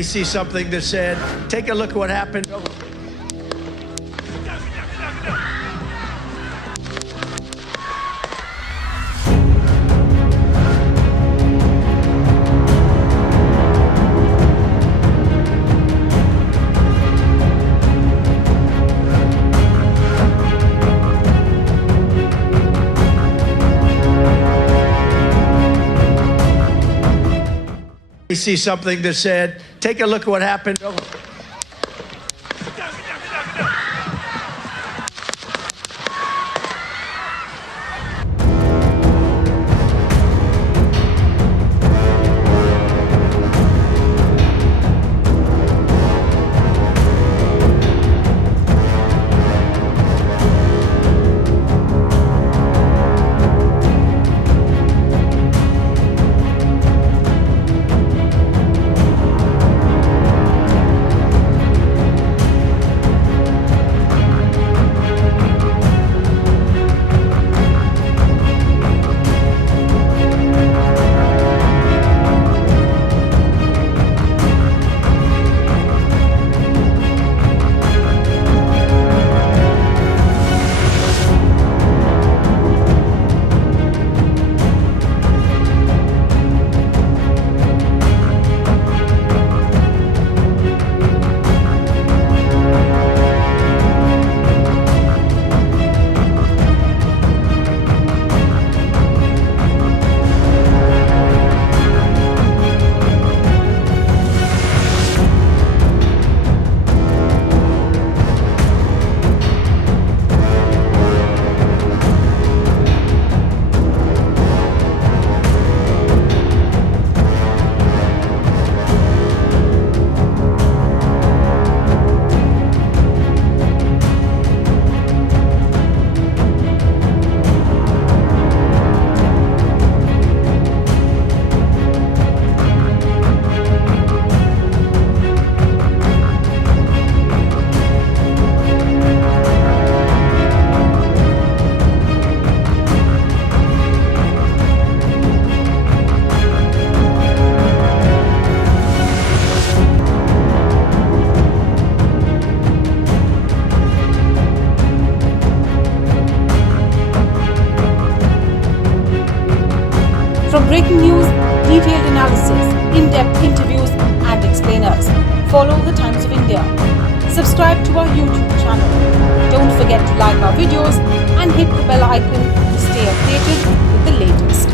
We see something that said, take a look at what happened. We see something that said, take a look at what happened. From breaking news, detailed analysis, in-depth interviews and explainers, follow the Times of India. Subscribe to our YouTube channel. Don't forget to like our videos and hit the bell icon to stay updated with the latest.